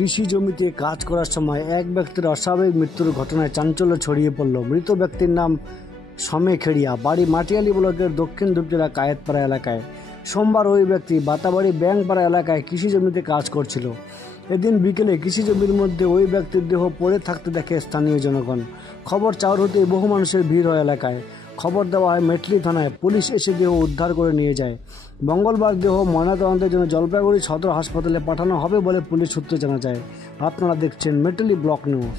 কৃষি জমিতে কাজ করার সময় এক ব্যক্তির অস্বাভাবিক মৃত্যুর ঘটনায় চাঞ্চল্য ছড়িয়ে পড়ল। মৃত ব্যক্তির নাম সমে খেড়িয়া, বাড়ি মাটিয়ালি ব্লকের দক্ষিণ ধূপজেলা কায়েতপাড়া এলাকায়। সোমবার ওই ব্যক্তি বাতাবাড়ি ব্যাংপাড়া এলাকায় কৃষি জমিতে কাজ করছিল। এদিন বিকেলে কৃষি জমির মধ্যে ওই ব্যক্তির দেহ পড়ে থাকতে দেখে স্থানীয় জনগণ। খবর চাউর হতেই বহু মানুষের ভিড় হয় এলাকায়। খবর দেওয়া হয় মেটলি থানায়, পুলিশ এসে দেহ উদ্ধার করে নিয়ে যায়। মঙ্গলবার দেহ ময়নাতদন্তের জন্য জলপাইগুড়ি সদর হাসপাতালে পাঠানো হবে বলে পুলিশ সূত্রে জানা যায়। আপনারা দেখছেন মেটলি ব্লক নিউজ।